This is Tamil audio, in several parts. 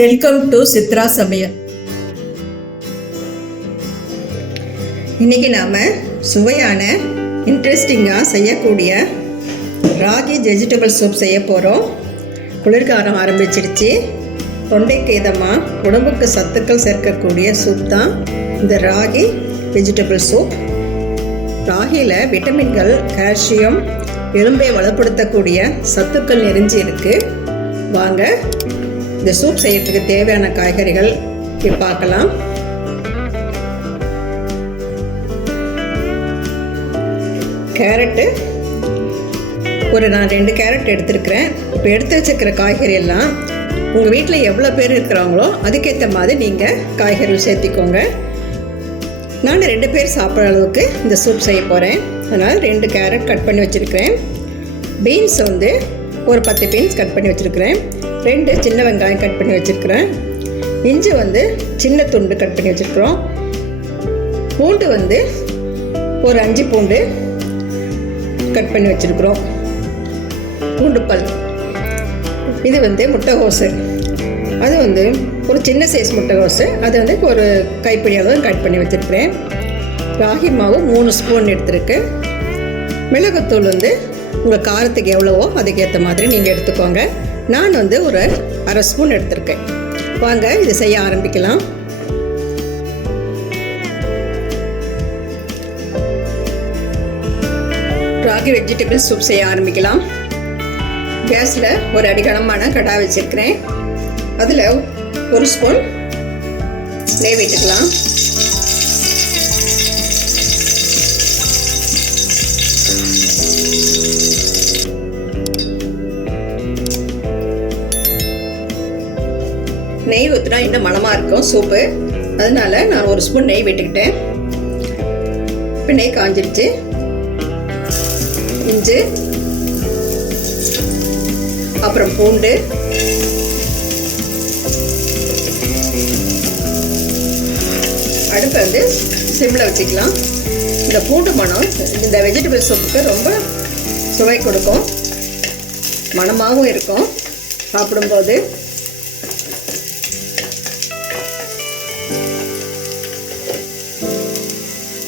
வெல்கம் டு சித்ரா சமையல். இன்னைக்கு நாம் சுவையான இன்ட்ரெஸ்டிங்காக செய்யக்கூடிய ராகி வெஜிடபிள் சூப் செய்ய போகிறோம். குளிர்காலம் ஆரம்பிச்சிருச்சு. தொண்டைக்கு இதமாக உடம்புக்கு சத்துக்கள் சேர்க்கக்கூடிய சூப் தான் இந்த ராகி வெஜிடபிள் சூப். ராகியில் விட்டமின்கள், கால்சியம், எலும்பை வளப்படுத்தக்கூடிய சத்துக்கள் நிறைஞ்சி இருக்குது. வாங்க இந்த சூப் செய்யறதுக்கு தேவையான காய்கறிகள் இப்போ பார்க்கலாம். கேரட்டு நான் 2 கேரட் எடுத்துருக்கிறேன். இப்போ எடுத்து வச்சுருக்கிற காய்கறி எல்லாம் உங்கள் வீட்டில் எவ்வளோ பேர் இருக்கிறாங்களோ அதுக்கேற்ற மாதிரி நீங்கள் காய்கறிகள் சேர்த்திக்கோங்க. நான் 2 பேர் சாப்பிட்ற அளவுக்கு இந்த சூப் செய்ய போகிறேன். அதனால் 2 கேரட் கட் பண்ணி வச்சுருக்கிறேன். பீன்ஸ் ஒரு 10 பீன்ஸ் கட் பண்ணி வச்சுருக்கிறேன். 2 சின்ன வெங்காயம் கட் பண்ணி வச்சுருக்கிறேன். இஞ்சி சின்ன துண்டு கட் பண்ணி வச்சுருக்குறோம். பூண்டு ஒரு 5 பூண்டு கட் பண்ணி வச்சுருக்குறோம். பூண்டு பல். இது முட்டைகோசு. அது ஒரு சின்ன சைஸ் முட்டைகோசு. அது ஒரு கைப்பிடி அளவு கட் பண்ணி வச்சுருக்கிறேன். ராகி மாவு 3 ஸ்பூன் எடுத்துருக்கு. மிளகுத்தூள் உங்கள் காரத்துக்கு எவ்வளவோ அதுக்கேற்ற மாதிரி நீங்கள் எடுத்துக்கோங்க. நான் ஒரு 1/2 ஸ்பூன் எடுத்திருக்கேன். வாங்க இதை செய்ய ஆரம்பிக்கலாம். ராகி வெஜிடபிள் சூப் செய்ய ஆரம்பிக்கலாம். கேஸில் ஒரு அடிகனமான கடாய் வச்சுருக்கிறேன். அதில் 1 ஸ்பூன் நெய் விட்டுக்கலாம். நெய் ஊற்றினா இன்னும் மணமாக இருக்கும் சூப்பு. அதனால நான் 1 ஸ்பூன் நெய் விட்டுக்கிட்டேன். இப்போ நெய் காஞ்சிருச்சு. இஞ்சி, அப்புறம் பூண்டு, அடுப்பை சிம்மில் வச்சுக்கலாம். இந்த பூண்டு மணம் இந்த வெஜிடபிள் சூப்புக்கு ரொம்ப சுவை கொடுக்கும், மணமாகவும் இருக்கும் சாப்பிடும்போது.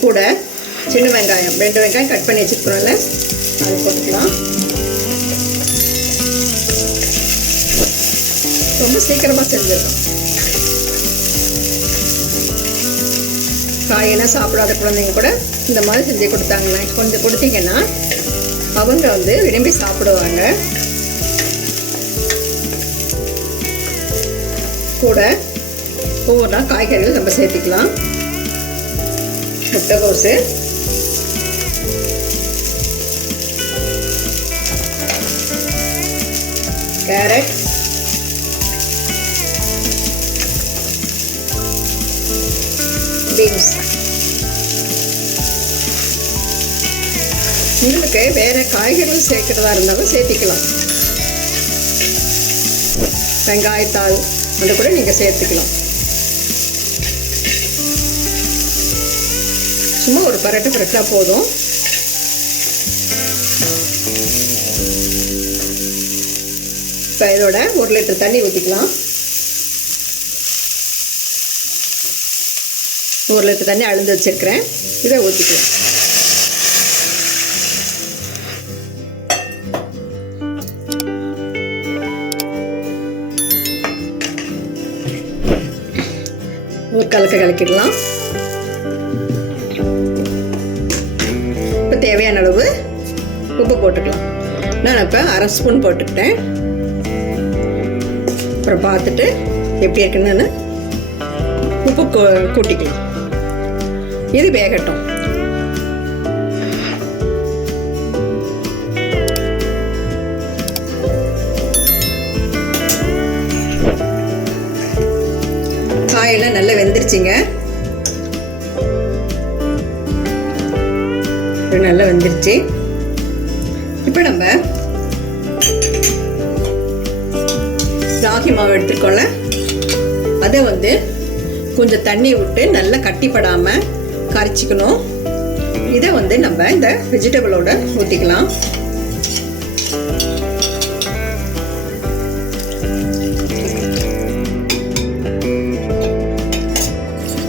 கூட சின்ன வெங்காயம் 2 வெங்காயம் கட் பண்ணி வச்சுருக்கிறோம்ல, அது போட்டுக்கலாம். ரொம்ப சீக்கிரமாக செஞ்சிடலாம். காயெல்லாம் சாப்பிடாத குழந்தைங்க கூட இந்த மாதிரி செஞ்சு கொடுத்தாங்கன்னா கொஞ்சம் கொடுத்தீங்கன்னா அவங்க விரும்பி சாப்பிடுவாங்க. கூட ஒவ்வொன்றா காய்கறிகள் நம்ம சேர்த்துக்கலாம். முட்டைகோசு, கேரட், பீன்ஸ். உங்களுக்கு வேற காய்கறிகள் சேர்க்கிறதா இருந்தாலும் சேர்த்திக்கலாம். வெங்காயத்தாள் அது கூட நீங்கள் சேர்த்துக்கலாம். சும்மா ஒரு பரட்டா போதும். இப்போ இதோட 1 லிட்டர் தண்ணி ஊற்றிக்கலாம். 1 லிட்டர் தண்ணி அளந்து வச்சிருக்கிறேன். இதை ஊற்றிக்கலாம். ஒரு கலக்கிடலாம். தேவையான அளவு உப்பு போட்டுக்கலாம். நான் இப்போ 1/2 ஸ்பூன் போட்டுக்கிட்டேன். அப்புறம் பார்த்துட்டு எப்படி இருக்குன்னு உப்பு கூட்டிக்கலாம். இது வேகட்டும். காயெல்லாம் நல்லா வெந்துருச்சுங்க. நல்லா வந்துருச்சு. இப்போ நம்ம ராகி மாவு எடுத்துக்கோல, அதை கொஞ்சம் தண்ணி விட்டு நல்லா கட்டிப்படாமல் கரைச்சிக்கணும். இதை நம்ம இந்த வெஜிடபிளோட ஊற்றிக்கலாம்.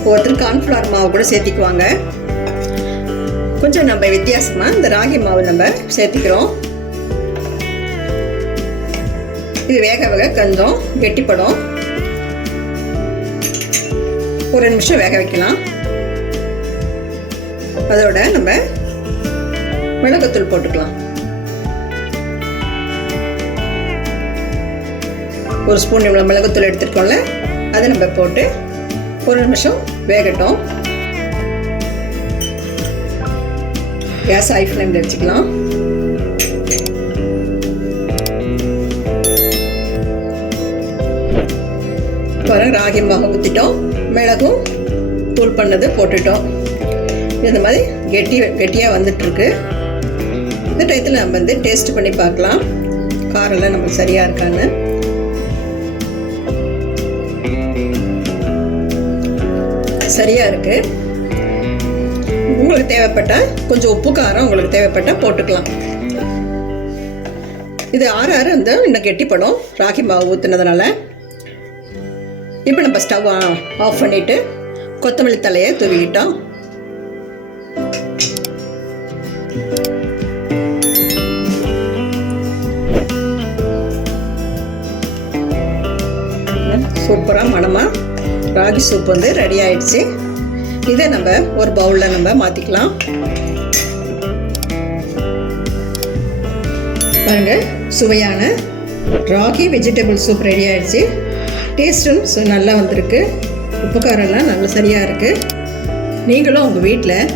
ஒவ்வொருத்தரும் கார்ன்ஃப்ளவர் மாவு கூட சேர்த்திக்குவாங்க. கொஞ்சம் நம்ம வித்தியாசமாக இந்த ராகி மாவு நம்ம சேர்த்திக்கிறோம். இது வேக கொஞ்சம் கெட்டிப்படும். ஒரு நிமிஷம் வேக வைக்கலாம். அதோட நம்ம மிளகுத்தூள் போட்டுக்கலாம். ஒரு ஸ்பூன் இவ்வளோ மிளகுத்தூள் எடுத்துருக்கோம்ல, அதை நம்ம போட்டு ஒரு நிமிஷம் வேகட்டும். கேஸ் ஹை ஃப்ளேமில் வச்சுக்கலாம். ராகி மாவு ஊற்றிட்டோம், மிளகும் தூள் பண்ணது போட்டுட்டோம். இந்த மாதிரி கெட்டியாக வந்துட்டுருக்கு. இந்த டயத்தில் நம்ம டேஸ்ட் பண்ணி பார்க்கலாம், காரெல்லாம் நமக்கு சரியாக இருக்கான்னு. சரியாக இருக்குது. உங்களுக்கு தேவைப்பட்டால் கொஞ்சம் உப்பு காரம் உங்களுக்கு தேவைப்பட்டால் போட்டுக்கலாம். இது ஆறு இன்னும் கெட்டிப்படும் ராகி மாவு ஊற்றுனதுனால. இப்போ நம்ம ஸ்டவ் ஆஃப் பண்ணிவிட்டு கொத்தமல்லி தலையை தூவிக்கிட்டோம். சூப்பராக மணமாக ராகி சூப் ரெடி ஆயிடுச்சு. இதை நம்ம ஒரு பவுலில் நம்ம மாற்றிக்கலாம். பாருங்க, சுவையான ராகி வெஜிடபிள் சூப் ரெடி ஆயிடுச்சு. டேஸ்ட்டும் நல்லா வந்திருக்கு. உப்பு காரெல்லாம் நல்லா சரியாக இருக்குது. நீங்களும் உங்கள் வீட்டில்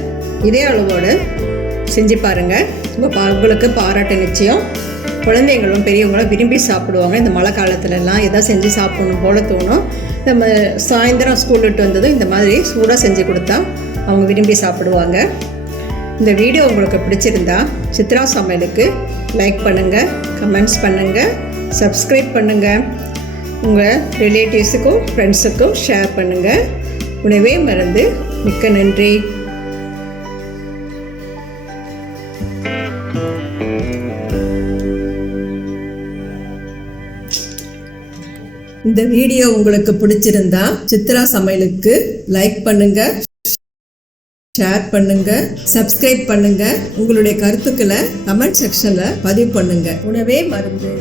இதே அளவோடு செஞ்சு பாருங்கள். உங்களுக்கு பாராட்டு நிச்சயம். குழந்தைங்களும் பெரியவங்களும் விரும்பி சாப்பிடுவாங்க. இந்த மழை காலத்துலலாம் எதாவது செஞ்சு சாப்பிடணும் போல தோணும். நம்ம சாயந்தரம் ஸ்கூல் விட்டு வந்ததும் இந்த மாதிரி சூடாக செஞ்சு கொடுத்தா அவங்க விரும்பி சாப்பிடுவாங்க. இந்த வீடியோ உங்களுக்கு பிடிச்சிருந்தா சித்ரா சமையலுக்கு லைக் பண்ணுங்கள், கமெண்ட்ஸ் பண்ணுங்கள், சப்ஸ்கிரைப் பண்ணுங்கள். உங்கள் ரிலேட்டிவ்ஸுக்கும் ஃப்ரெண்ட்ஸுக்கும் ஷேர் பண்ணுங்கள். உணவே மருந்து. மிக்க நன்றி. இந்த வீடியோ உங்களுக்கு பிடிச்சிருந்தா சித்ரா சமையலுக்கு லைக் பண்ணுங்க, ஷேர் பண்ணுங்க, சப்ஸ்கிரைப் பண்ணுங்க. உங்களுடைய கருத்துக்களை கமெண்ட் செக்ஷன்ல பதிவு பண்ணுங்க. உணவே மருந்து.